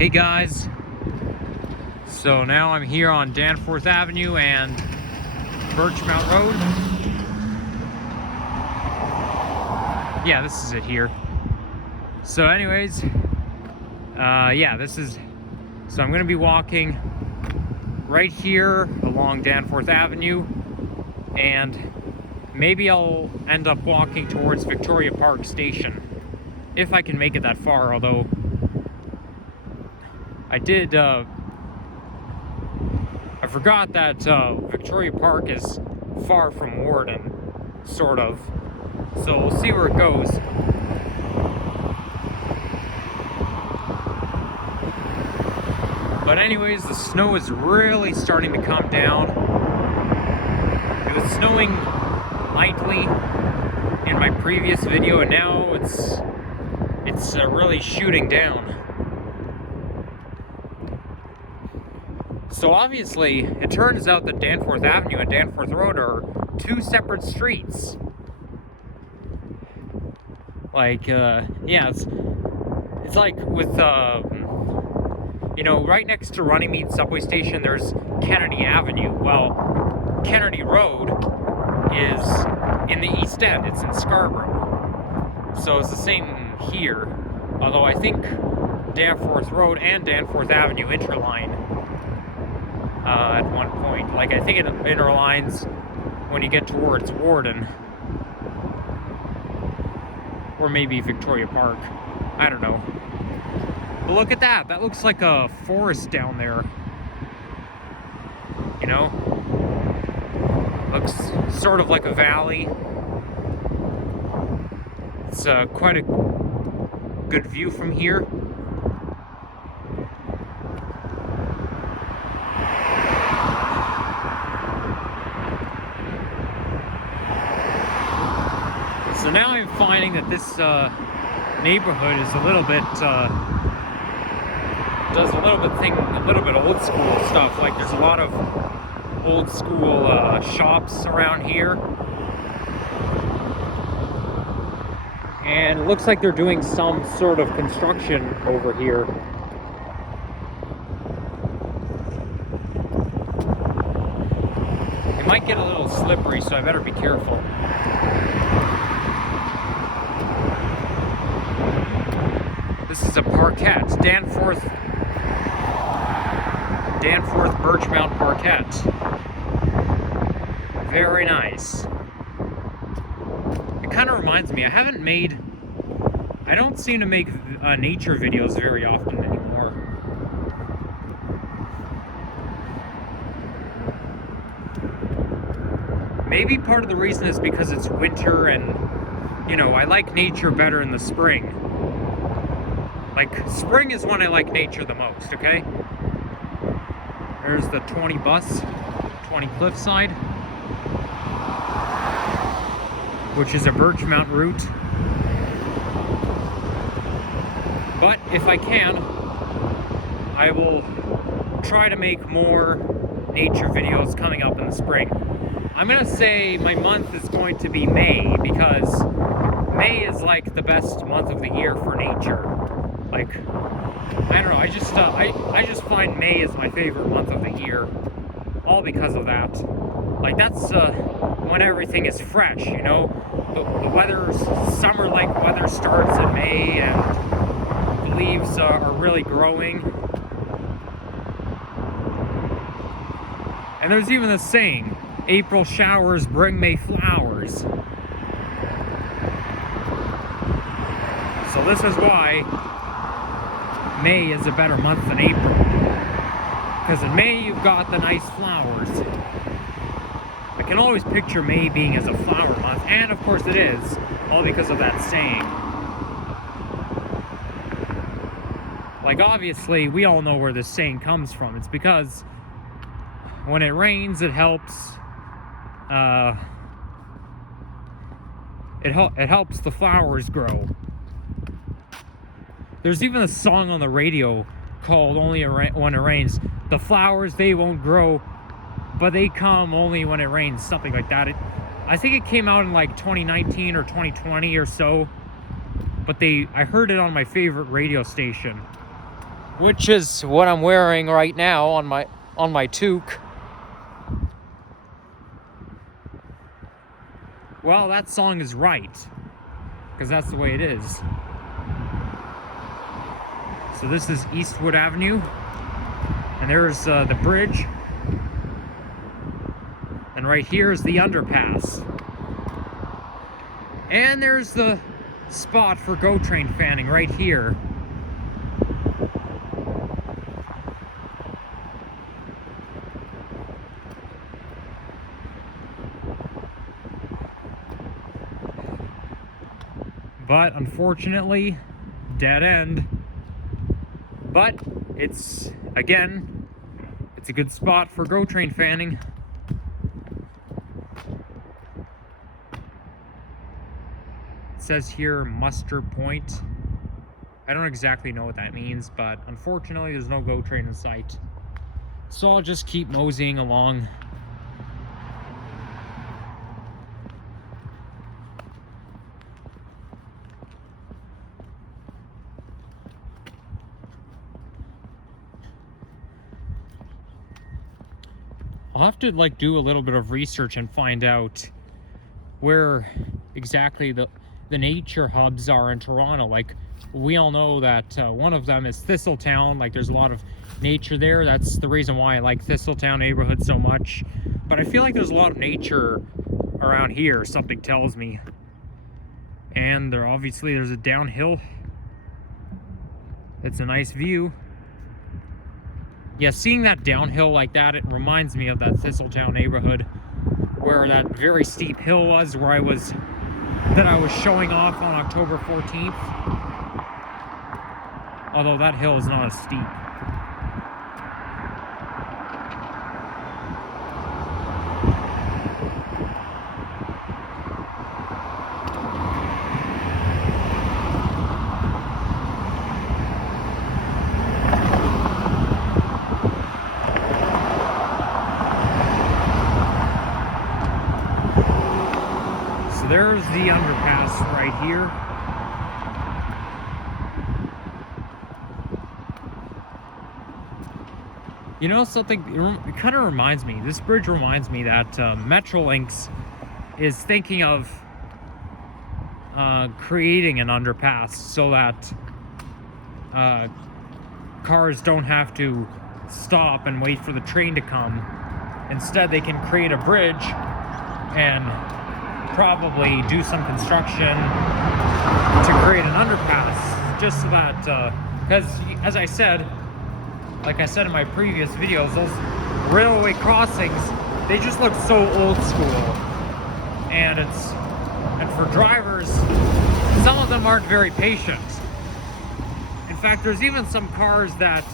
Hey guys, so now I'm here on Danforth Avenue and Birchmount Road. Yeah, this is it here. So anyways, so I'm gonna be walking right here along Danforth Avenue, and maybe I'll end up walking towards Victoria Park Station if I can make it that far, although I forgot that Victoria Park is far from Warden, sort of. So we'll see where it goes. But anyways, the snow is really starting to come down. It was snowing lightly in my previous video, and now it's really shooting down. So obviously, it turns out that Danforth Avenue and Danforth Road are two separate streets. Like, it's like with, right next to Runnymede subway station, there's Kennedy Avenue. Well, Kennedy Road is in the East End. It's in Scarborough. So it's the same here. Although I think Danforth Road and Danforth Avenue interline at one point. Like, I think it interlines when you get towards Warden. Or maybe Victoria Park. I don't know. But look at that. That looks like a forest down there. You know? Looks sort of like a valley. It's quite a good view from here. So now I'm finding that this neighborhood is a little bit does a little bit old school stuff. Like, there's a lot of old school shops around here, and it looks like they're doing some sort of construction over here. It might get a little slippery, so I better be careful. This is a parquet, Danforth Birchmount parquet. Very nice. It kind of reminds me, I don't seem to make nature videos very often anymore. Maybe part of the reason is because it's winter and, I like nature better in the spring. Like, spring is when I like nature the most, okay? There's the 20 bus, 20 Cliffside, which is a Birchmount route. But if I can, I will try to make more nature videos coming up in the spring. I'm gonna say my month is going to be May, because May is like the best month of the year for nature. Like, I don't know, I just find May is my favorite month of the year, all because of that. Like, that's when everything is fresh, the weather, summer-like weather starts in May, and the leaves are really growing. And there's even this saying, April showers bring May flowers. So this is why May is a better month than April, because in May you've got the nice flowers. I can always picture May being as a flower month, and of course it is, all because of that saying. Like, obviously we all know where this saying comes from. It's because when it rains, it helps it helps the flowers grow. There's even a song on the radio called Only When It Rains. The flowers, they won't grow, but they come only when it rains. Something like that. I think it came out in like 2019 or 2020 or so. But I heard it on my favorite radio station. which is what I'm wearing right now on my toque. Well, that song is right, because that's the way it is. So this is Eastwood Avenue, and there's the bridge, and right here is the underpass. And there's the spot for GO train fanning right here. But unfortunately, dead end. But it's, again, it's a good spot for GO train fanning. It says here muster point. I don't exactly know what that means, but unfortunately there's no GO train in sight. So I'll just keep moseying along. I'll have to do a little bit of research and find out where exactly the nature hubs are in Toronto. Like, we all know that one of them is Thistletown. Like, there's a lot of nature there. That's the reason why I like Thistletown neighborhood so much. But I feel like there's a lot of nature around here, something tells me. And there's a downhill. It's a nice view. Yeah, seeing that downhill like that, it reminds me of that Thistletown neighborhood where that very steep hill was, that I was showing off on October 14th. Although that hill is not as steep. There's the underpass right here. You know something, it kind of reminds me, this bridge reminds me that Metrolinx is thinking of creating an underpass so that cars don't have to stop and wait for the train to come. Instead, they can create a bridge and probably do some construction to create an underpass, just so that, because as I said, like I said in my previous videos, those railway crossings, they just look so old school, and for drivers, some of them aren't very patient. In fact, there's even some cars that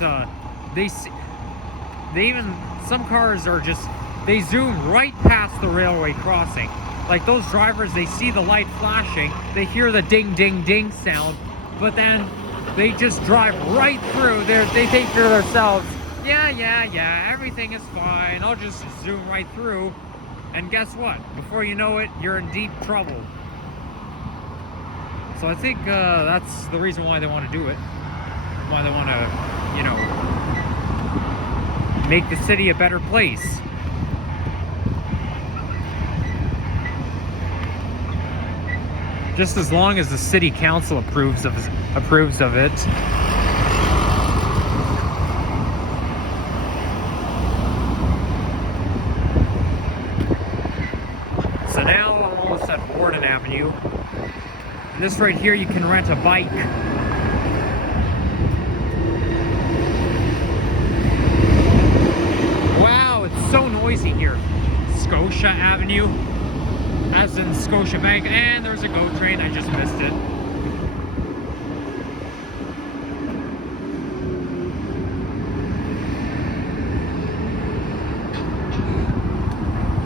some cars are just, they zoom right past the railway crossing. Like, those drivers, they see the light flashing, they hear the ding, ding, ding sound, but then they just drive right through. They think to themselves, yeah, everything is fine, I'll just zoom right through. And guess what? Before you know it, you're in deep trouble. So I think that's the reason why they want to do it. Why they want to, make the city a better place. Just as long as the city council approves of it. So now I'm almost at Warden Avenue. And this right here, you can rent a bike. Wow, it's so noisy here. Scotia Avenue. As in Scotiabank, and there's a GO train, I just missed it.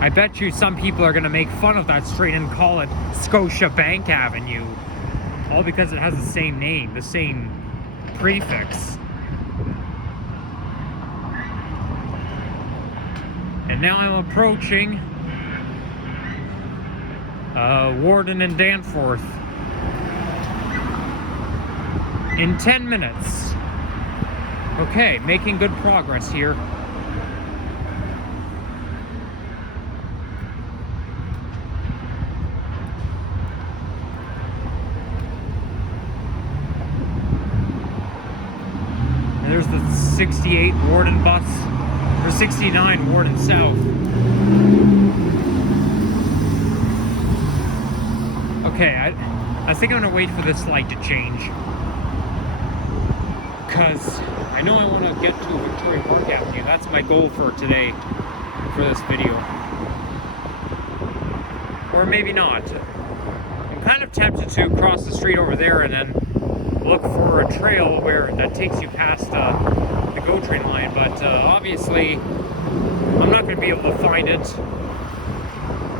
I bet you some people are gonna make fun of that street and call it Scotiabank Avenue. All because it has the same name, the same prefix. And now I'm approaching Warden and Danforth. In 10 minutes, Okay, making good progress here. And there's the 68 Warden bus, or 69 Warden South. Okay, I think I'm gonna wait for this light to change, because I know I want to get to Victoria Park Avenue. That's my goal for today, for this video. Or maybe not. I'm kind of tempted to cross the street over there and then look for a trail that takes you past the GO train line, but obviously I'm not going to be able to find it.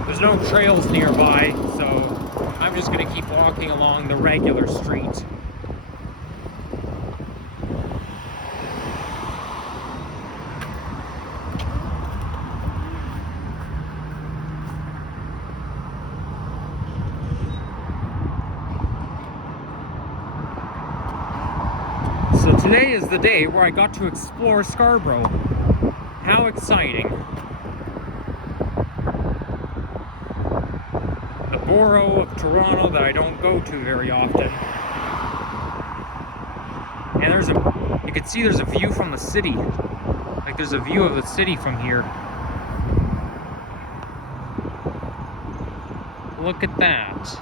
There's no trails nearby, so I'm just going to keep walking along the regular street. So today is the day where I got to explore Scarborough. How exciting. The borough of Toronto that I don't go to very often. And you can see there's a view from the city. Like there's a view of the city from here. Look at that.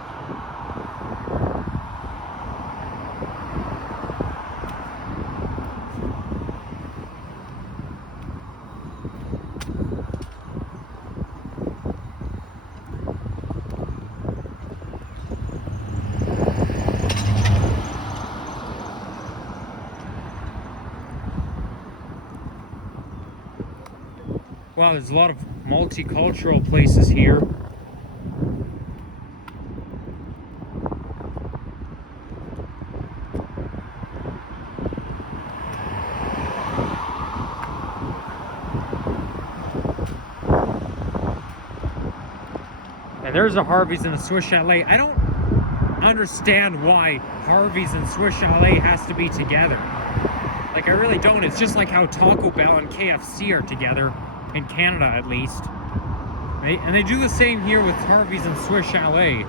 Wow, there's a lot of multicultural places here. And there's a Harvey's and a Swiss Chalet. I don't understand why Harvey's and Swiss Chalet has to be together. Like, I really don't. It's just like how Taco Bell and KFC are together. In Canada, at least. And they do the same here with Harvey's and Swiss Chalet.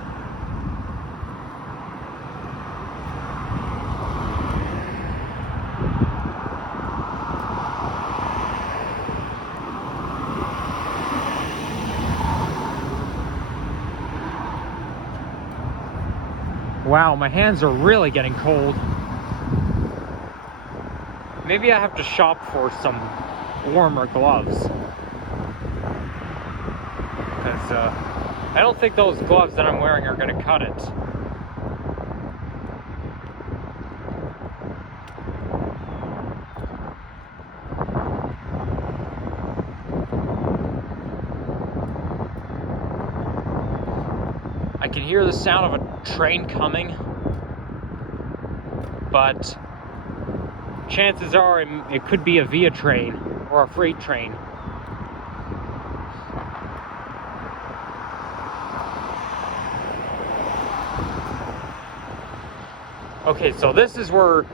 Wow, my hands are really getting cold. Maybe I have to shop for some warmer gloves. Because I don't think those gloves that I'm wearing are going to cut it. I can hear the sound of a train coming, but chances are it could be a via train or a freight train. Okay, so this is where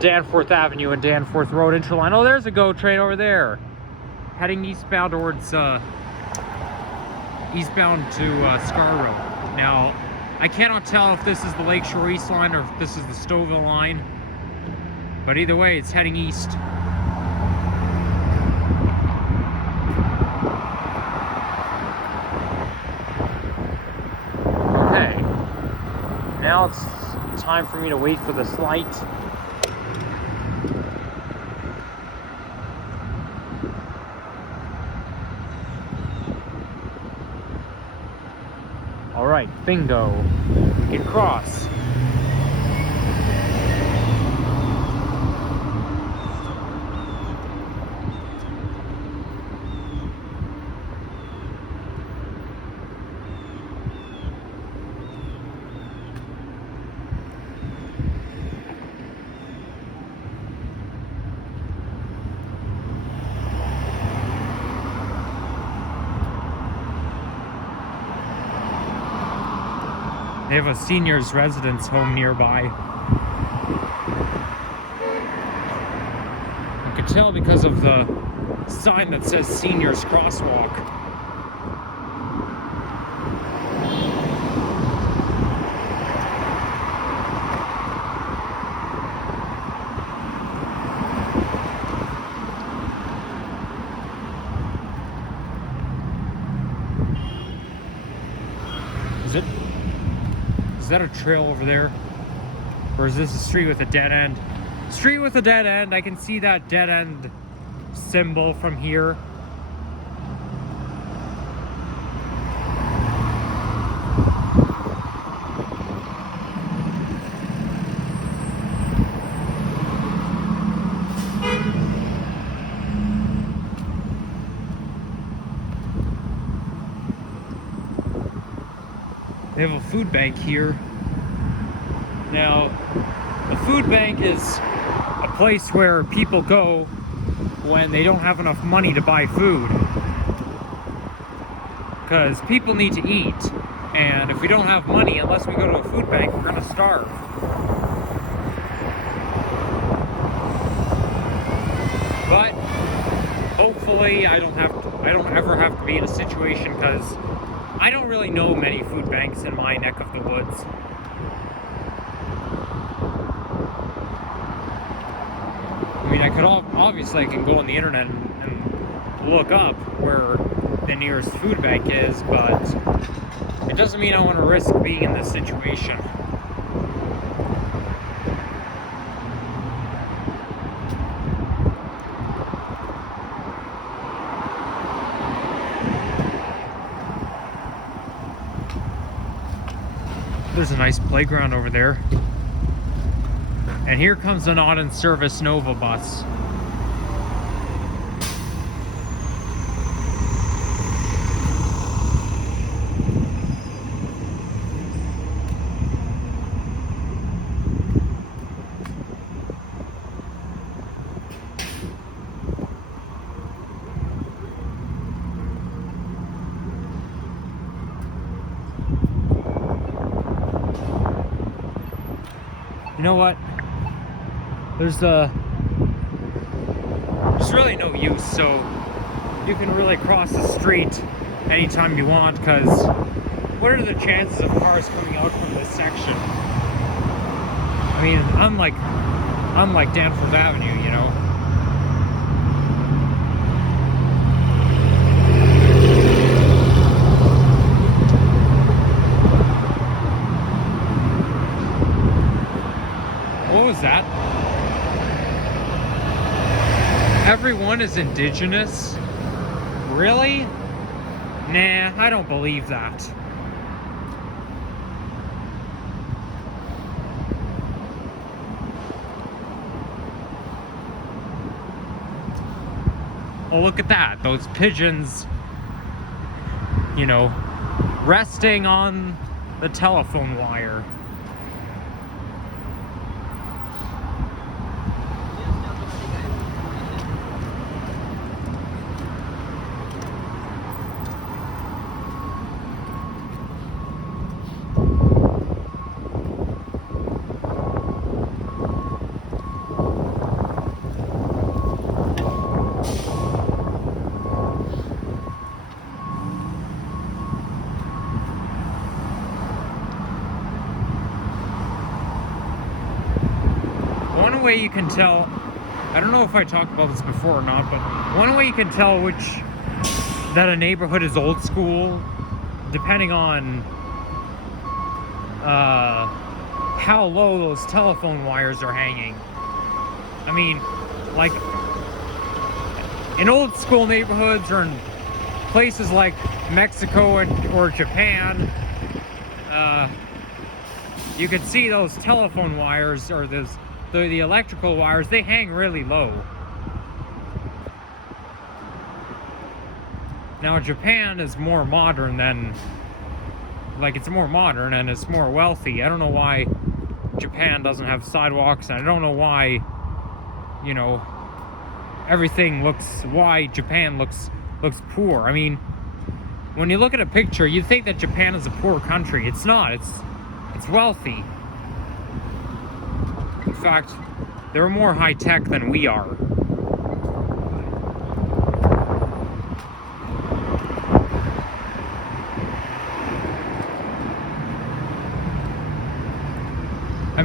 Danforth Avenue and Danforth Road interline. Oh, there's a GO train over there, heading eastbound towards eastbound to Scarborough. Now, I cannot tell if this is the Lakeshore East line or if this is the Stouffville line, but either way, it's heading east. Okay, now it's time for me to wait for this light. All right, bingo. We can cross. They have a seniors residence home nearby. tell because of the sign that says Seniors Crosswalk. Is that a trail over there? Or is this a street with a dead end? Street with a dead end. I can see that dead end symbol from here. They have a food bank here. Now, the food bank is a place where people go when they don't have enough money to buy food. Because people need to eat. And if we don't have money, unless we go to a food bank, we're gonna starve. But hopefully I don't ever have to be in a situation, because I don't really know many food banks in my neck of the woods. I mean, obviously I can go on the internet and look up where the nearest food bank is, but it doesn't mean I want to risk being in this situation. There's a nice playground over there. And here comes an on-in-service Nova bus. You know what? There's really no use, so you can really cross the street anytime you want, because what are the chances of cars coming out from this section? I mean, unlike Danforth Avenue, you know. What was that? Everyone is indigenous? Really? Nah, I don't believe that. Oh, look at that. Those pigeons, you know, resting on the telephone wire. One way you can tell, I don't know if I talked about this before or not, but one way you can tell that a neighborhood is old school, depending on how low those telephone wires are hanging. I mean, like in old school neighborhoods or in places like Mexico or Japan, you can see those telephone wires or the electrical wires, they hang really low. Now Japan is more modern than, like, it's more modern and it's more wealthy. I don't know why Japan doesn't have sidewalks, and I don't know why, you know, why Japan looks poor. I mean, when you look at a picture, you'd think that Japan is a poor country. It's not. It's wealthy. In fact, they're more high-tech than we are.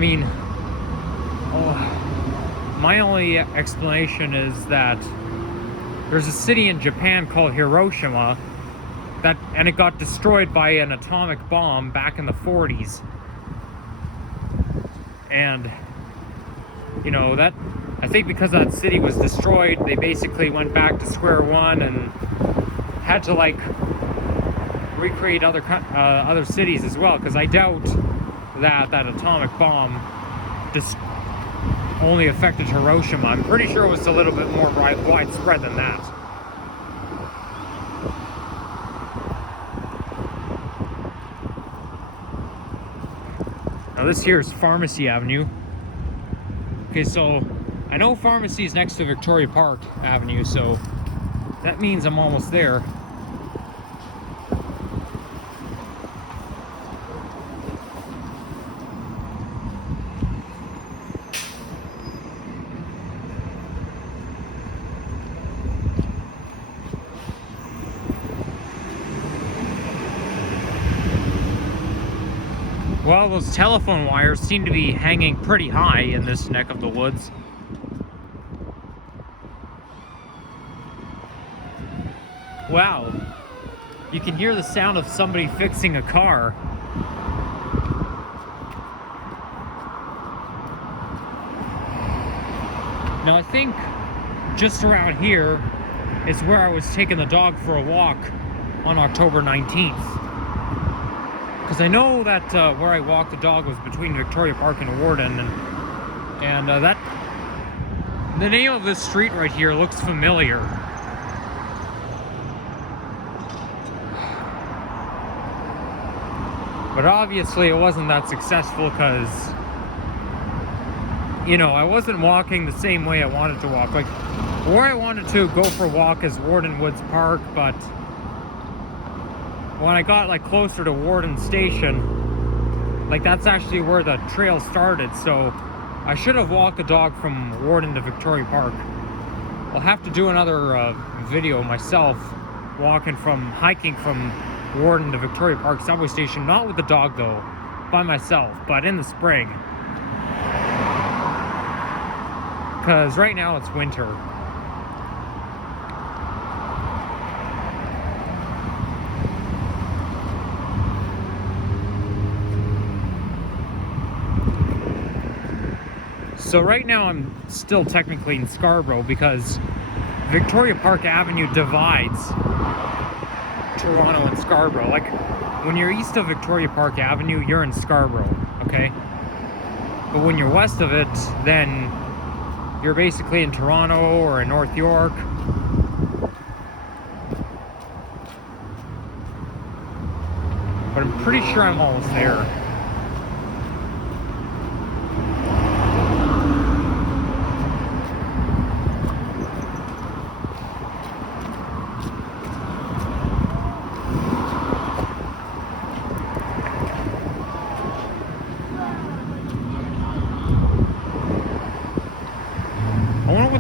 mean, my only explanation is that there's a city in Japan called Hiroshima and it got destroyed by an atomic bomb back in the 40s. And, you know, that, I think because that city was destroyed, they basically went back to square one and had to, like, recreate other cities as well, because I doubt that atomic bomb just only affected Hiroshima. I'm pretty sure it was a little bit more widespread than that. Now this here is Pharmacy Avenue. Okay, so I know Pharmacy is next to Victoria Park Avenue, so that means I'm almost there. Well, those telephone wires seem to be hanging pretty high in this neck of the woods. Wow, you can hear the sound of somebody fixing a car. Now I think just around here is where I was taking the dog for a walk on October 19th. Because I know that where I walked the dog was between Victoria Park and Warden, and that the name of this street right here looks familiar. But obviously it wasn't that successful because, you know, I wasn't walking the same way I wanted to walk. Like, where I wanted to go for a walk is Warden Woods Park, but when I got like closer to Warden Station, like that's actually where the trail started, so I should have walked the dog from Warden to Victoria Park. I'll have to do another video myself hiking from Warden to Victoria Park subway station, not with the dog though, by myself, but in the spring. Because right now it's winter. So right now I'm still technically in Scarborough because Victoria Park Avenue divides Toronto and Scarborough. Like, when you're east of Victoria Park Avenue, you're in Scarborough, okay? But when you're west of it, then you're basically in Toronto or in North York. But I'm pretty sure I'm almost there.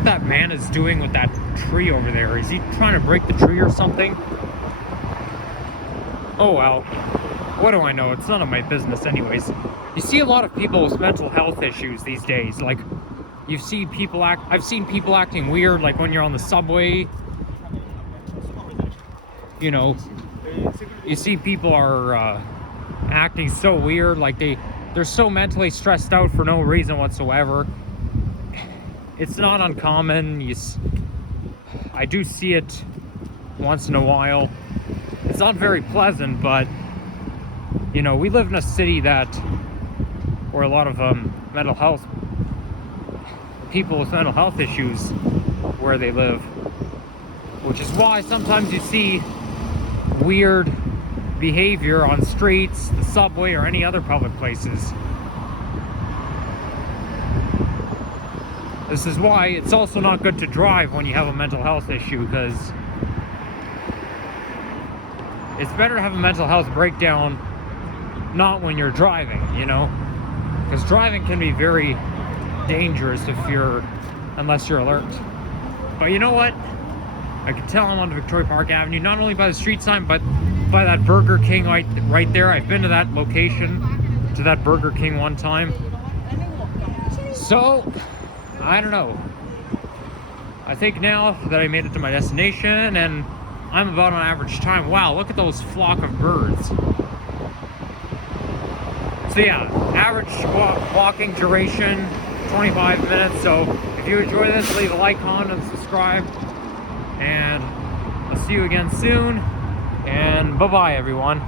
That man is doing with that tree over there. Is he trying to break the tree or something? Oh well, what do I know? It's none of my business anyways. You see a lot of people with mental health issues these days. Like, I've seen people acting weird, like when you're on the subway. You know, you see people are acting so weird, like they're so mentally stressed out for no reason whatsoever. It's not uncommon. I do see it once in a while. It's not very pleasant, but you know, we live in a city where a lot of mental health people with mental health issues where they live, which is why sometimes you see weird behavior on streets, the subway, or any other public places. This is why it's also not good to drive when you have a mental health issue, because it's better to have a mental health breakdown not when you're driving, you know? Because driving can be very dangerous unless you're alert. But you know what? I can tell I'm on Victoria Park Avenue, not only by the street sign, but by that Burger King right there. I've been to that location, to that Burger King one time. So, I don't know. I think now that I made it to my destination and I'm about on average time. Wow, look at those flock of birds. So yeah, average walking duration, 25 minutes. So if you enjoy this, leave a like, comment, and subscribe. And I'll see you again soon. And bye-bye, everyone.